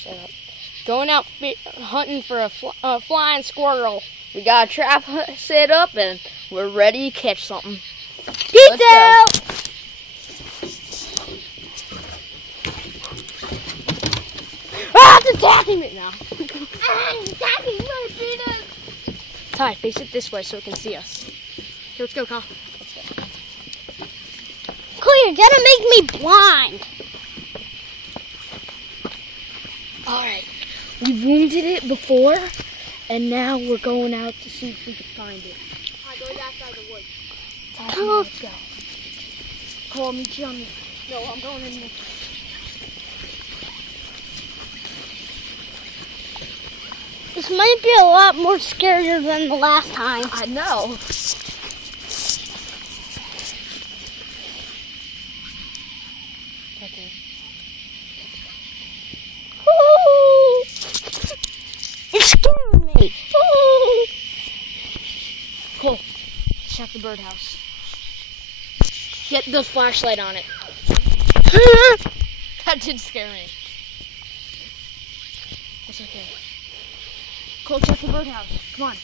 set up. Going out hunting for a flying squirrel. We got a trap set up and we're ready to catch something. Peace out! Ah, it's attacking me now. It's attacking my penis! Ty, face it this way so it can see us. Okay, let's go, Kyle. Let's go. Cool, you're gonna make me blind. Alright, we wounded it before, and now we're going out to see if we can find it. I'm going outside the woods. Ty, come on, let's go. Call me Johnny. No, I'm going in there. This might be a lot more scarier than the last time. I know. Okay. Ooh. You're scaring me. Ooh. Cool. Check the birdhouse. Get the flashlight on it. That did scare me. It's okay. Cole, check the birdhouse. Come on.